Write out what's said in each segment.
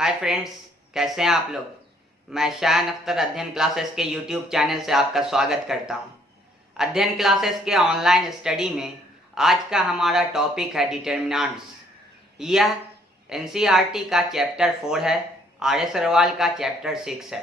Hi friends, कैसे हैं आप लोग। मैं शान अख्तर अध्ययन क्लासेस के यूट्यूब चैनल से आपका स्वागत करता हूं। अध्ययन क्लासेस के ऑनलाइन स्टडी में आज का हमारा टॉपिक है डिटर्मिनेंट्स। यह एनसीईआरटी का चैप्टर 4 है, आर.एस. अग्रवाल का चैप्टर 6 है।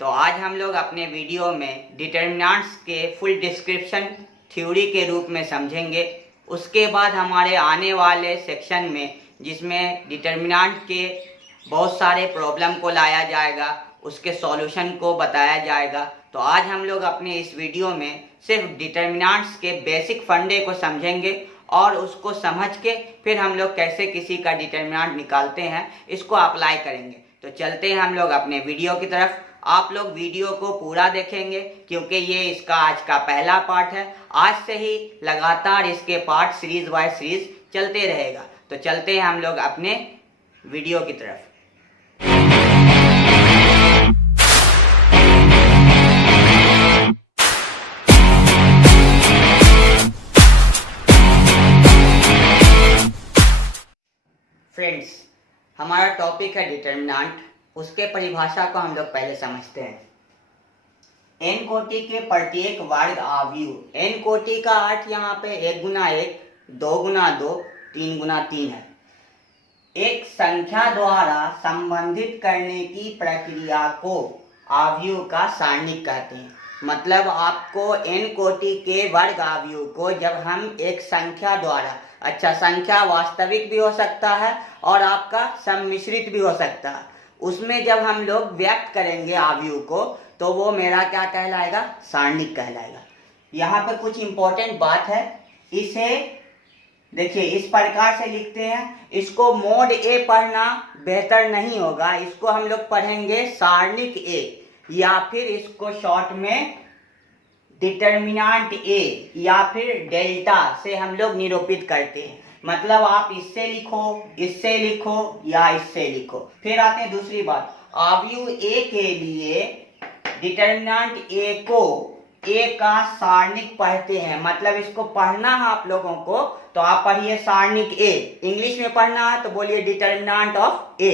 तो आज हम लोग अपने वीडियो में डिटर्मिनेंट्स के फुल डिस्क्रिप्शन थ्योरी के रूप में समझेंगे। उसके बाद हमारे आने वाले सेक्शन में, जिसमें डिटर्मिनेंट के बहुत सारे प्रॉब्लम को लाया जाएगा, उसके सॉल्यूशन को बताया जाएगा। तो आज हम लोग अपने इस वीडियो में सिर्फ डिटर्मिनेंट्स के बेसिक फंडे को समझेंगे और उसको समझ के फिर हम लोग कैसे किसी का डिटर्मिनेंट निकालते हैं इसको अप्लाई करेंगे। तो चलते हैं हम लोग अपने वीडियो की तरफ। आप लोग वीडियो को पूरा देखेंगे क्योंकि ये इसका आज का पहला पार्ट है। आज से ही लगातार इसके पार्ट सीरीज बाय सीरीज चलते रहेगा। तो चलते हैं हम लोग अपने वीडियो की तरफ। फ्रेंड्स, हमारा टॉपिक है डिटर्मिनेंट। उसके परिभाषा को हम लोग पहले समझते हैं। एन कोटि के प्रत्येक वर्ग आव्यूह, एन कोटि का अर्थ यहाँ पे 1 गुना 1, 2 गुना 2, 3 गुना 3 है। एक संख्या द्वारा संबंधित करने की प्रक्रिया को आव्यूह का सारणिक कहते हैं। मतलब आपको एन कोटि के वर्ग आव्यूह को जब हम एक संख्या द्वारा, अच्छा संख्या वास्तविक भी हो सकता है और आपका सम्मिश्रित भी हो सकता है, उसमें जब हम लोग व्यक्त करेंगे आव्यूह को तो वो मेरा क्या कहलाएगा, सारणिक कहलाएगा। यहाँ पर कुछ इंपॉर्टेंट बात है। इसे देखिए इस प्रकार से लिखते हैं। इसको मोड ए पढ़ना बेहतर नहीं होगा, इसको हम लोग पढ़ेंगे सारणिक ए, या फिर इसको शॉर्ट में डिटर्मिनेंट ए या फिर डेल्टा से हम लोग निरूपित करते हैं। मतलब आप इससे लिखो, इससे लिखो या इससे लिखो। फिर आते हैं दूसरी बात, आव्यूह ए के लिए डिटर्मिनेंट ए को ए का सारणिक पढ़ते हैं। मतलब इसको पढ़ना है आप लोगों को तो आप पढ़िए सारणिक ए। इंग्लिश में पढ़ना है तो बोलिए डिटर्मिनेंट ऑफ ए।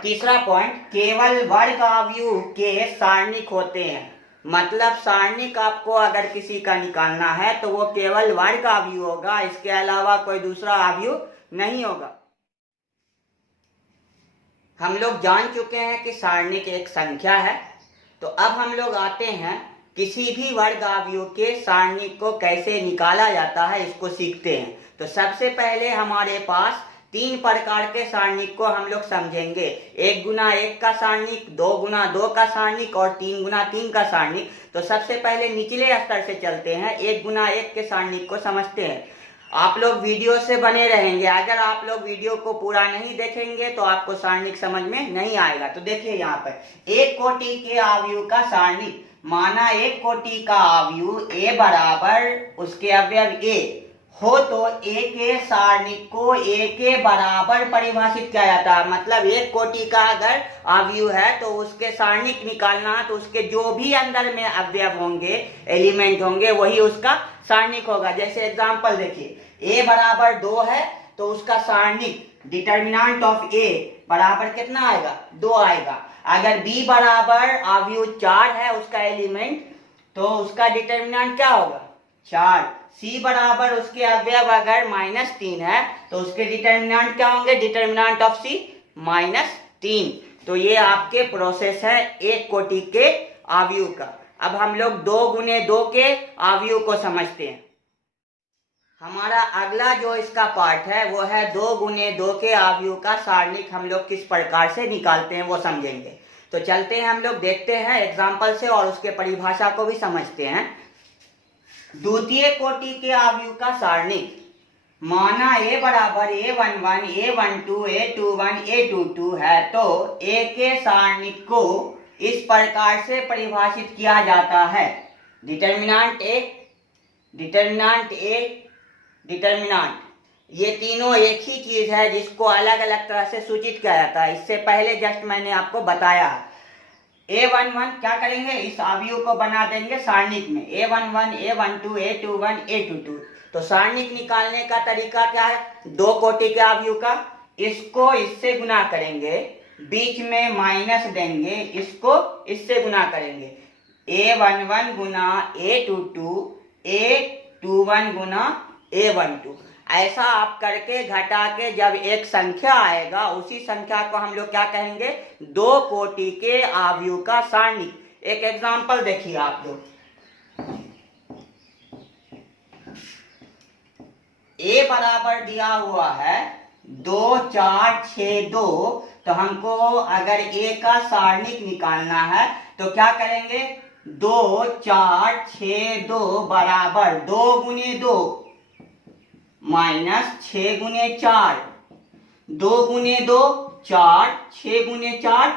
तीसरा पॉइंट, केवल वर्ग आव्यूह के सारणिक होते हैं। मतलब सारणिक आपको अगर किसी का निकालना है तो वो केवल वर्ग आव्यूह होगा, इसके अलावा कोई दूसरा आव्यूह नहीं होगा। हम लोग जान चुके हैं कि सारणिक एक संख्या है। तो अब हम लोग आते हैं किसी भी वर्ग आव्यूह के सारणिक को कैसे निकाला जाता है, इसको सीखते हैं। तो सबसे पहले हमारे पास 3 प्रकार के सारणिक को हम लोग समझेंगे। 1 गुना 1 का सारणिक, 2 गुना 2 का सारणिक और 3 गुना 3 का सारणिक। तो सबसे पहले निचले स्तर से चलते हैं, 1 गुना 1 के सारणिक को समझते हैं। आप लोग वीडियो से बने रहेंगे। अगर आप लोग वीडियो को पूरा नहीं देखेंगे तो आपको सारणिक समझ में नहीं आएगा। तो देखिए यहाँ पर एक कोटि के आव्यूह का सारणिक, माना एक कोटि का आव्यूह ए बराबर उसके अवयव ए हो तो ए के सारणिक को ए के बराबर परिभाषित किया जाता है। मतलब एक कोटि का अगर आव्यूह है तो उसके सारणिक निकालना है तो उसके जो भी अंदर में अवयव होंगे, एलिमेंट होंगे, वही उसका सारणिक होगा। जैसे एग्जांपल देखिए, ए बराबर 2 है तो उसका सारणिक डिटर्मिनेंट ऑफ ए बराबर कितना आएगा, 2 आएगा। अगर बी बराबर आव्यूह 4 है उसका एलिमेंट, तो उसका डिटर्मिनेंट क्या होगा, 4। सी बराबर उसके अवयव अगर -3 है तो उसके डिटर्मिनेंट क्या होंगे, डिटर्मिनेंट ऑफ सी -3। तो ये आपके प्रोसेस है एक कोटि के आव्यूह का। अब हम लोग 2 गुने 2 के आव्यूह को समझते हैं। हमारा अगला जो इसका पार्ट है वो है 2 गुने 2 के आव्यूह का सारणिक हम लोग किस प्रकार से निकालते हैं वो समझेंगे। तो चलते हैं हम लोग देखते हैं एग्जाम्पल से और उसके परिभाषा को भी समझते हैं। द्वितीय कोटि के आव्यूह का सारणिक, माना ए बराबर a11, a12, a21, a22 है तो ए के सारणिक को इस प्रकार से परिभाषित किया जाता है। डिटर्मिनेंट ए, डिटर्मिनेंट ए, डिटर्मिनेंट, ये तीनों एक ही चीज है जिसको अलग अलग तरह से सूचित किया जाता है। इससे पहले जस्ट मैंने आपको बताया। a11 क्या करेंगे, इस आव्यूह को बना देंगे सारणिक में, a11, a12, a21, a22। तो सारणिक निकालने का तरीका क्या है, 2 कोटि के आव्यूह का, इसको इससे गुना करेंगे, बीच में माइनस देंगे, इसको इससे गुना करेंगे, A11 गुना A22, A21 गुना A12। ऐसा आप करके घटा के जब एक संख्या आएगा, उसी संख्या को हम लोग क्या कहेंगे, दो कोटि के आव्यूह का सारणिक। एक एग्जांपल देखिए आप लोग, A बराबर दिया हुआ है 2 4 6 2। तो हमको अगर A का सारणिक निकालना है तो क्या करेंगे, 2 4 6 2 बराबर 2 गुने 2 माइनस 6 गुने 4, 2 गुने 2 4, 6 गुने 4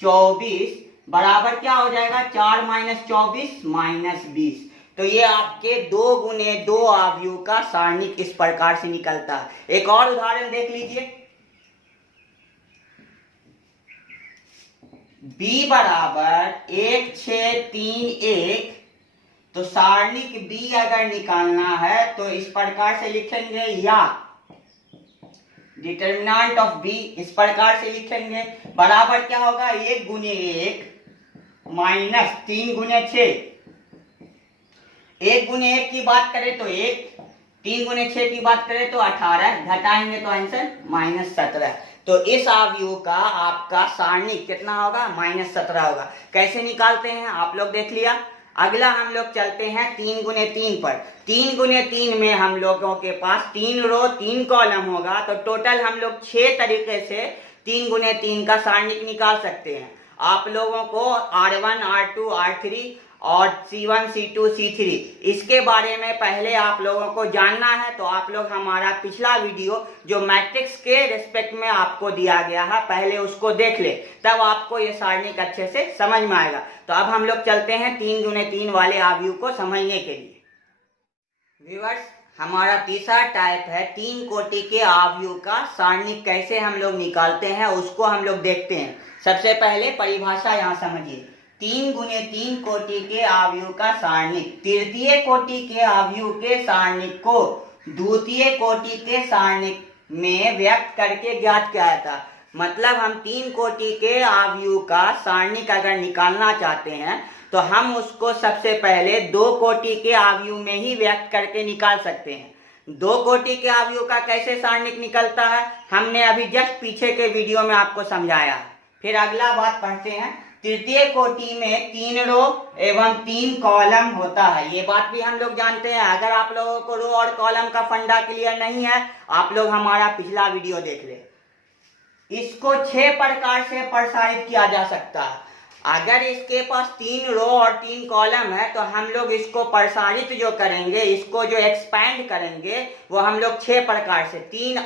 24 बराबर क्या हो जाएगा, 4 माइनस 24 माइनस 20। तो ये आपके 2 गुने 2 आव्यूह का सारणिक इस प्रकार से निकलता है। एक और उदाहरण देख लीजिए, B बराबर 1 6 3 1। तो सारणिक B अगर निकालना है तो इस प्रकार से लिखेंगे, या डिटर्मिनेंट ऑफ B इस प्रकार से लिखेंगे, बराबर क्या होगा, 1 गुने 1 माइनस 3 गुने 6। 1 गुने 1 की बात करें तो 1, 3 गुने 6 की बात करें तो 18, घटाएंगे तो आंसर माइनस 17। तो इस आव्यूह का आपका सारणिक कितना होगा, माइनस 17 होगा। कैसे निकालते हैं आप लोग देख लिया। अगला हम लोग चलते हैं 3 गुने 3 पर। 3 गुने 3 में हम लोगों के पास 3 रो 3 कॉलम होगा, तो टोटल हम लोग 6 तरीके से 3 गुने 3 का सारणिक निकाल सकते हैं। आप लोगों को R1 R2 R3 और C1 C2 C3 इसके बारे में पहले आप लोगों को जानना है, तो आप लोग हमारा पिछला वीडियो जो मैट्रिक्स के रिस्पेक्ट में आपको दिया गया है, पहले उसको देख ले, तब आपको ये सारणिक अच्छे से समझ में आएगा। तो अब हम लोग चलते हैं 3 गुने 3 वाले आव्यूह को समझने के लिए। व्यूअर्स, हमारा तीसरा टाइप है 3 कोटि के आव्यूह का सारणिक कैसे हम लोग निकालते हैं, उसको हम लोग देखते हैं। सबसे पहले परिभाषा यहाँ समझिए। 3 गुने 3 कोटि के आव्यूह का सारणिक तृतीय कोटि के आव्यूह के सारणिक को द्वितीय कोटि के सारणिक में व्यक्त करके ज्ञात किया जाता है। मतलब हम 3 कोटि के आव्यूह का सारणिक अगर निकालना चाहते हैं तो हम उसको सबसे पहले 2 कोटि के आव्यूह में ही व्यक्त करके निकाल सकते हैं। 2 कोटि के आव्यूह का कैसे सारणिक निकलता है, हमने अभी जस्ट पीछे के वीडियो में आपको समझाया है। फिर अगला बात पढ़ते हैं। तृतीय कोटि में 3 रो एवं 3 कॉलम होता है, ये बात भी हम लोग जानते हैं। अगर आप लोगों को रो और कॉलम का फंडा क्लियर नहीं है, आप लोग हमारा पिछला वीडियो देख ले। इसको 6 प्रकार से प्रसारित किया जा सकता है। अगर इसके पास 3 रो और 3 कॉलम है तो हम लोग इसको प्रसारित जो करेंगे, इसको जो एक्सपैंड करेंगे, वो हम लोग 6 प्रकार से, 3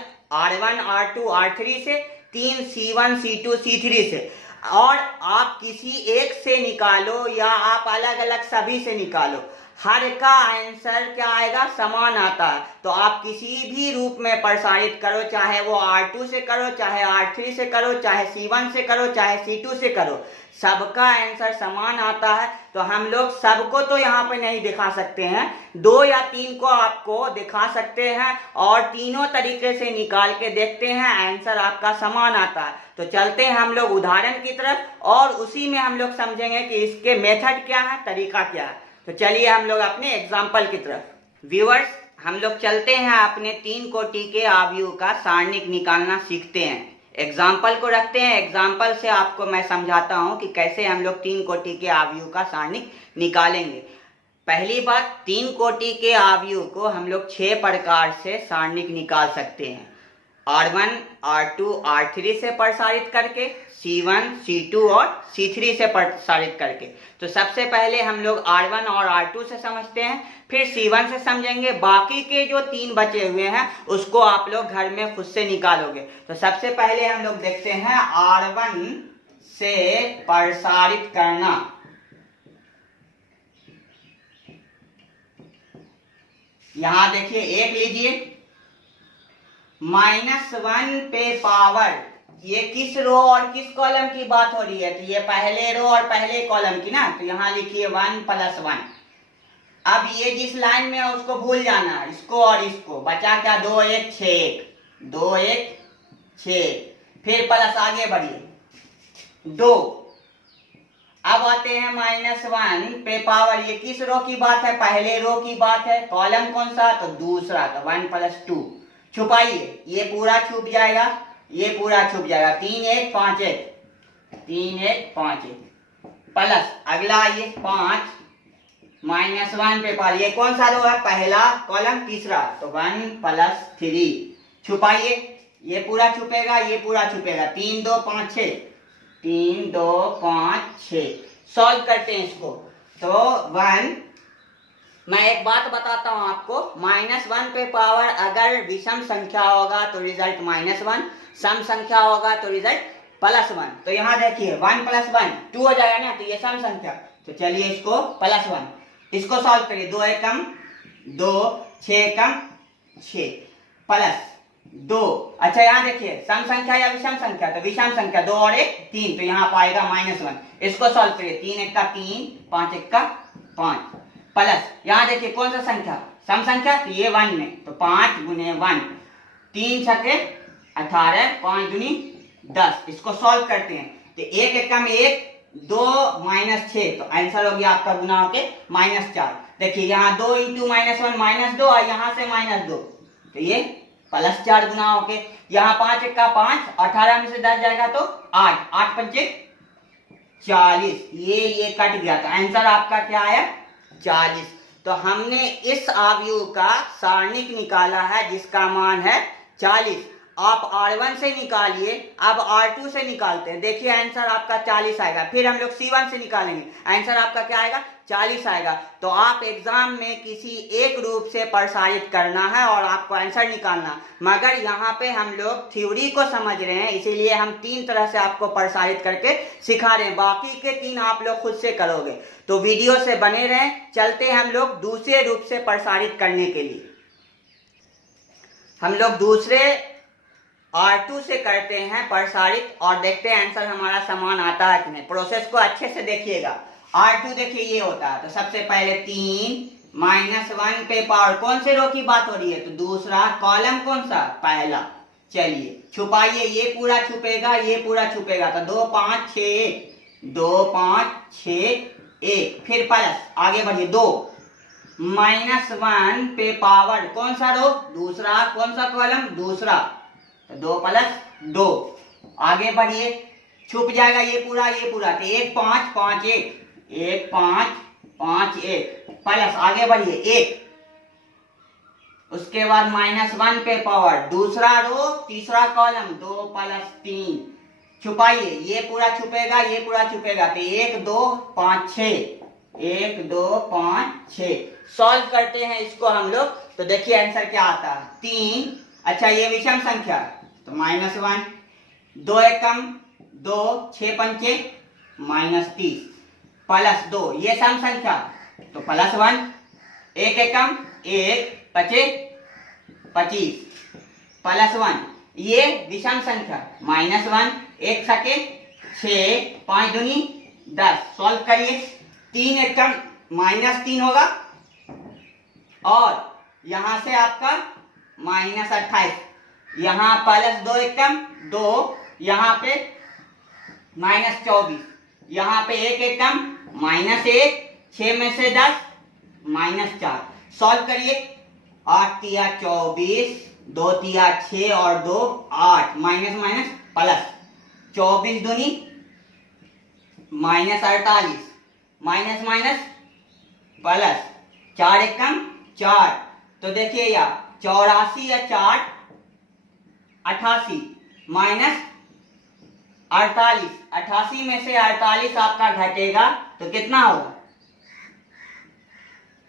R1 R2 R3 से, 3 C1 C2 C3 से। और आप किसी एक से निकालो या आप अलग अलग सभी से निकालो, हर का आंसर क्या आएगा, समान आता है। तो आप किसी भी रूप में प्रसारित करो, चाहे वो R2 से करो, चाहे R3 से करो, चाहे C1 से करो, चाहे C2 से करो, सबका आंसर समान आता है। तो हम लोग सबको तो यहाँ पे नहीं दिखा सकते हैं, 2 या 3 को आपको दिखा सकते हैं और तीनों तरीके से निकाल के देखते हैं, आंसर आपका समान आता है। तो चलते हैं हम लोग उदाहरण की तरफ और उसी में हम लोग समझेंगे कि इसके मेथड क्या है, तरीका क्या है। तो चलिए हम लोग अपने एग्जाम्पल की तरफ। व्यूअर्स, हम लोग चलते हैं अपने 3 कोटि के आव्यूह का सारणिक निकालना सीखते हैं। एग्जाम्पल को रखते हैं, एग्जाम्पल से आपको मैं समझाता हूं कि कैसे हम लोग 3 कोटि के आव्यूह का सारणिक निकालेंगे। पहली बात, 3 कोटि के आव्यूह को हम लोग 6 प्रकार से सारणिक निकाल सकते हैं। R1 R2 R3 से प्रसारित करके, C1 C2 और C3 से प्रसारित करके। तो सबसे पहले हम लोग R1 और R2 से समझते हैं, फिर C1 से समझेंगे, बाकी के जो 3 बचे हुए हैं उसको आप लोग घर में खुद से निकालोगे। तो सबसे पहले हम लोग देखते हैं R1 से प्रसारित करना। यहां देखिए, एक लीजिए, -1 पे पावर, ये किस रो और किस कॉलम की बात हो रही है, तो ये पहले रो और पहले कॉलम की ना, तो यहां लिखिए 1 + 1। अब ये जिस लाइन में है उसको भूल जाना, इसको और इसको, बचा क्या, 2 1 6 1, 2 1 6, फिर प्लस आगे बढ़िए 2। अब आते हैं -1 पे पावर, ये किस रो की बात है, पहले रो की बात है, कॉलम कौन सा, तो दूसरा, तो 1 + 2 छुपाइए, ये पूरा छुप जाएगा, ये पूरा छुप जाएगा, 3 1 5 1, 3 1 5 1 प्लस अगला आइए 5 -1 पे पावर, ये कौन सा रो है, पहला कॉलम तीसरा, तो 1 + 3 छुपाइए, ये पूरा छुपेगा, ये पूरा छुपेगा, 3 2 5 6, 3 2 5 6 सॉल्व करते हैं इसको। तो 1, मैं एक बात बताता हूं आपको, -1 पे पावर अगर विषम संख्या होगा तो रिजल्ट -1, सम संख्या होगा तो रिजल्ट +1। तो यहाँ देखिए 1 + 1 2 हो जाएगा ना, तो ये सम संख्या, तो चलिए इसको +1, इसको सॉल्व करिए, 2 एकम 2, 6 एकम 6 प्लस 2। अच्छा यहाँ देखिए सम संख्या या विषम संख्या, तो विषम संख्या, 2 और 1 3, तो यहाँ पाएगा -1, इसको सॉल्व करिए, 3 1 का 3, 5 1 का 5 प्लस यहाँ देखिए कौन सा संख्या, सम संख्या, तो ये 1 में, तो 5 × 1, 3 छके 18, 5 दूनी 10, इसको सॉल्व करते हैं, तो 1 एकम 1, 2 -6, तो आंसर हो गया आपका गुना होके -4। देखिए यहाँ 2 × -1 -2 और यहाँ से -2, तो ये +4 गुना होके, यहाँ 5 1 का 5, 18 में से 10 जाएगा तो 8, 8 पंचे 40, ये कट गया, तो आंसर आपका क्या आया 40। तो हमने इस आव्यूह का सारणिक निकाला है जिसका मान है 40। आप R1 से निकालिए, अब R2 से निकालते हैं, देखिए आंसर आपका 40 आएगा, फिर हम लोग C1 से निकालेंगे, आंसर आपका क्या आएगा 40 आएगा। तो आप एग्जाम में किसी एक रूप से प्रसारित करना है और आपको आंसर निकालना, मगर यहाँ पे हम लोग थ्योरी को समझ रहे हैं, इसीलिए हम 3 तरह से आपको प्रसारित करके सिखा रहे हैं, बाकी के 3 आप लोग खुद से करोगे। तो वीडियो से बने रहें, चलते हैं हम लोग दूसरे रूप से प्रसारित करने के लिए। हम लोग दूसरे R2 से करते हैं प्रसारित और देखते हैं आंसर हमारा समान आता है कि नहीं। प्रोसेस को अच्छे से देखिएगा। R2 देखिए ये होता है, तो सबसे पहले 3 -1 पे पावर, कौन से रो की बात हो रही है, तो दूसरा, कॉलम कौन सा, पहला, चलिए छुपाइए, ये पूरा छुपेगा, ये पूरा छुपेगा, तो 2 5 6 2 5 6 1, फिर प्लस आगे बढ़िए 2 -1 पे पावर, कौन सा रो, दूसरा, कौन सा कॉलम, दूसरा, 2 + 2 आगे बढ़िए, छुप जाएगा ये पूरा, तो 1 5 5 1 1 5 5 1 प्लस आगे बढ़िए 1, उसके बाद -1 पे पावर, दूसरा रो तीसरा कॉलम, 2 + 3 छुपाइए, ये पूरा छुपेगा, ये पूरा छुपेगा, तो 1 2 5 6 1 2 5 6 सॉल्व करते हैं इसको हम लोग। तो देखिए आंसर क्या आता है 3। अच्छा ये विषम संख्या, तो -1, 2 एकम 2, 6 पंचे -30 प्लस 2, ये सम संख्या, तो +1, 1 एकम 1 पचे 25 +1, ये विषम संख्या, -1, 1 छके 6, 5 दूनी 10 सॉल्व करिए, 3 एकम -3 होगा और यहां से आपका -28, यहाँ +2 एकम 2, यहाँ पे -24, यहाँ पे 1 एकम -1, 6 में से 10 -4 सॉल्व करिए, 8 तिया 24, 2 तिया 6 और 2 8, माइनस माइनस प्लस, 24 दूनी -48, माइनस माइनस प्लस, 4 एकम 4, तो देखिए या 84 या 4 88 माइनस 48, 88 में से 48 आपका घटेगा तो कितना होगा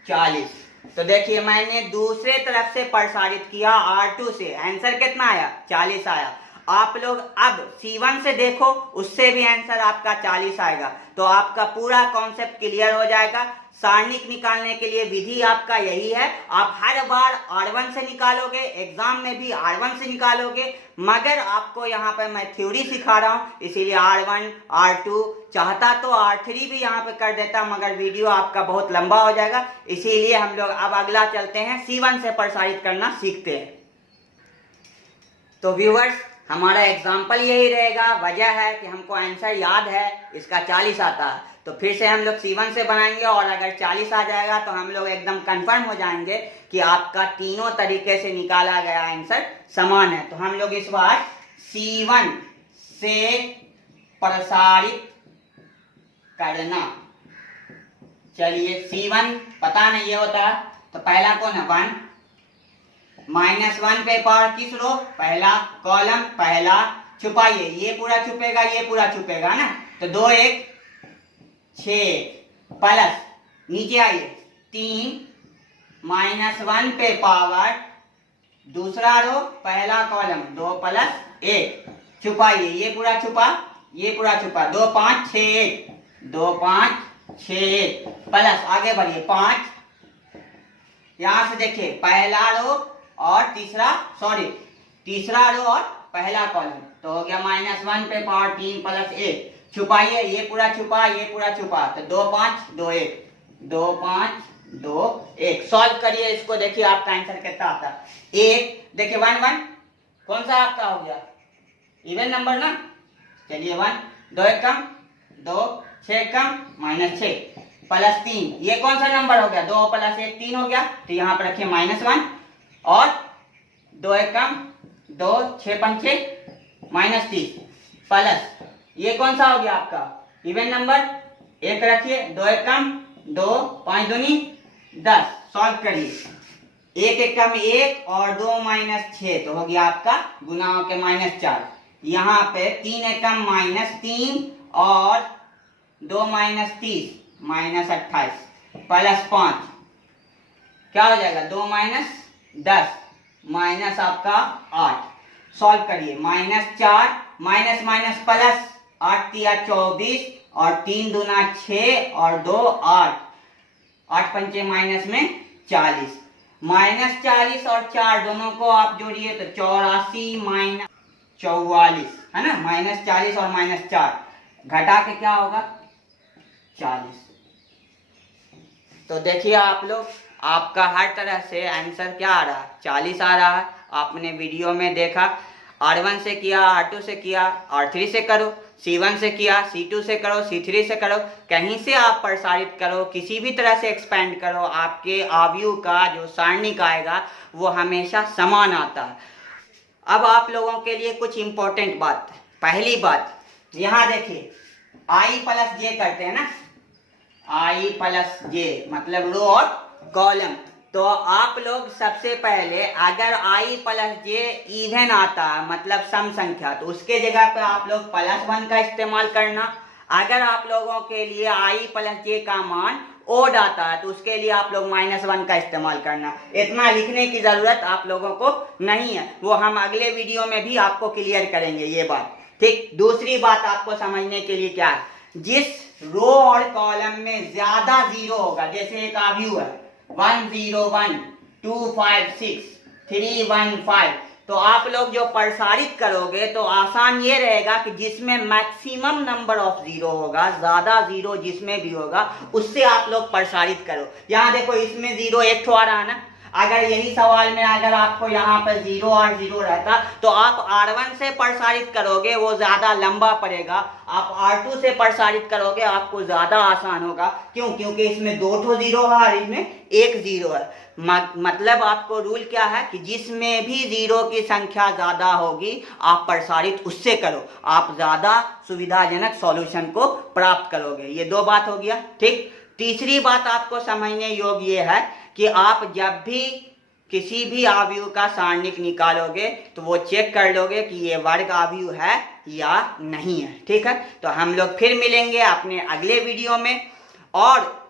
40। तो देखिए मैंने दूसरे तरफ से प्रसारित किया R2 से, आंसर कितना आया 40 आया। आप लोग अब C1 से देखो, उससे भी आंसर आपका 40 आएगा। तो आपका पूरा कॉन्सेप्ट क्लियर हो जाएगा। सारणिक निकालने के लिए विधि आपका यही है, आप हर बार R1 से निकालोगे, एग्जाम में भी R1 से निकालोगे, मगर आपको यहाँ पर मैं थ्योरी सिखा रहा हूँ, इसीलिए R1 R2, चाहता तो R3 भी यहाँ पे कर देता, मगर वीडियो आपका बहुत लंबा हो जाएगा, इसीलिए हम लोग अब अगला चलते हैं, C1 से प्रसारित करना सीखते हैं। तो व्यूअर्स हमारा एग्जाम्पल यही रहेगा। वजह है कि हमको आंसर याद है, इसका 40 आता है, तो फिर से हम लोग C1 से बनाएंगे और अगर 40 आ जाएगा तो हम लोग एकदम कंफर्म हो जाएंगे कि आपका तीनों तरीके से निकाला गया आंसर समान है। तो हम लोग इस बार C1 से प्रसारित करना। चलिए C1 पता नहीं ये होता है, तो पहला कौन है 1, -1 पे पावर किस रो, पहला कॉलम, पहला छुपाइए, ये पूरा छुपेगा, ये पूरा छुपेगा ना, तो 2 1 6 प्लस नीचे आइए 3 -1 पे पावर दूसरा रो पहला कॉलम 2 + 1 छुपाइए, ये पूरा छुपा, ये पूरा छुपा, 2 5 6 1 2 5 6 1 प्लस आगे बढ़िए 5, यहां से देखिए पहला रो और तीसरा रो और पहला कॉलम, तो हो गया -1 पे पावर 3 + 1 छुपाइए, ये पूरा छुपा, ये पूरा छुपा, तो 2 5 2 1 2 5 2 1 सॉल्व करिए इसको, देखिए आपका आंसर कितना आता है। 1 देखिए 1 1 कौन सा आपका हो गया, इवन नंबर ना, चलिए 1 2 1 कम 2 6 कम -6 + 3, ये कौन सा नंबर हो गया, 2 + 1 3 हो गया, तो यहाँ पर रखिए -1 और 2 1 कम 2 6 5 6 -30 प्लस ये कौन सा हो गया आपका इवन नंबर, 1 रखिए, 2 1 कम 2 5 दूनी 10 सॉल्व करिए, 1 1 कम 1 और 2 -6 तो हो गया आपका गुना के -4, यहाँ पे 3 1 कम -3 और 2 -30 -28 प्लस 5 क्या हो जाएगा 2 -10 माइनस आपका 8 सॉल्व करिए, -4 माइनस प्लस 8 तिया 24 और 3 दूना 6 और 2 8 8 पंचे माइनस में 40, -40 और 4 दोनों को आप जोड़िए तो 84 -44 है ना, -40 और -4 घटा के क्या होगा 40। तो देखिए आप लोग, आपका हर तरह से आंसर क्या आ रहा है 40 आ रहा है। आपने वीडियो में देखा, R1 से किया, R2 से किया, R3 से करो, C1 से किया, C2 से करो, C3 से करो, कहीं से आप प्रसारित करो, किसी भी तरह से एक्सपेंड करो, आपके आव्यूह का जो सारणिक आएगा वो हमेशा समान आता है। अब आप लोगों के लिए कुछ इंपॉर्टेंट बात, पहली बात यहाँ देखिए I + J करते हैं ना, I + J मतलब रो और कॉलम, तो आप लोग सबसे पहले अगर I + J इवन आता है मतलब सम संख्या, तो उसके जगह पे आप लोग +1 का इस्तेमाल करना। अगर आप लोगों के लिए I + J का मान ओड आता है तो उसके लिए आप लोग -1 का इस्तेमाल करना। इतना लिखने की जरूरत आप लोगों को नहीं है, वो हम अगले वीडियो में भी आपको क्लियर करेंगे ये बात, ठीक। दूसरी बात आपको समझने के लिए क्या है, जिस रो और कॉलम में ज्यादा जीरो होगा, जैसे एक आव्यूह है 1 0 1 2 5 6 3 1 5, तो आप लोग जो प्रसारित करोगे तो आसान ये रहेगा कि जिसमें मैक्सिमम नंबर ऑफ जीरो होगा, ज्यादा जीरो जिसमें भी होगा उससे आप लोग प्रसारित करो। यहाँ देखो इसमें जीरो एक ठो आ रहा है ना, अगर यही सवाल में अगर आपको यहाँ पर 0 और 0 रहता तो आप R1 से प्रसारित करोगे वो ज्यादा लंबा पड़ेगा, आप R2 से प्रसारित करोगे आपको ज्यादा आसान होगा। क्यों? क्योंकि इसमें 2 ठो 0 है और इसमें 1 0 है। मतलब आपको रूल क्या है कि जिसमें भी 0 की संख्या ज्यादा होगी आप प्रसारित उससे करो, आप ज्यादा सुविधाजनक सॉल्यूशन को प्राप्त करोगे। ये 2 बात हो गया, ठीक। तीसरी बात आपको समझने योग्य ये है कि आप जब भी किसी भी आव्यूह का सारणिक निकालोगे तो वो चेक कर लोगे कि ये वर्ग आव्यूह है या नहीं है, ठीक है। तो हम लोग फिर मिलेंगे अपने अगले वीडियो में, और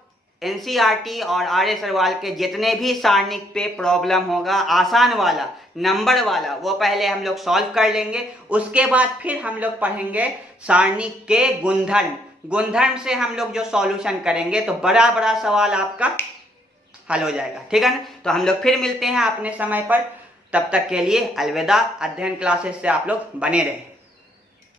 NCERT और RS सरवाल के जितने भी सारणिक पे प्रॉब्लम होगा आसान वाला नंबर वाला वो पहले हम लोग सॉल्व कर लेंगे, उसके बाद फिर हम लोग पढ़ेंगे सारणिक के गुणधर्म से हम लोग जो सॉल्यूशन करेंगे तो बड़ा बड़ा सवाल आपका हल हो जाएगा, ठीक है ना। तो हम लोग फिर मिलते हैं अपने समय पर, तब तक के लिए अलविदा। अध्ययन क्लासेस से आप लोग बने रहें।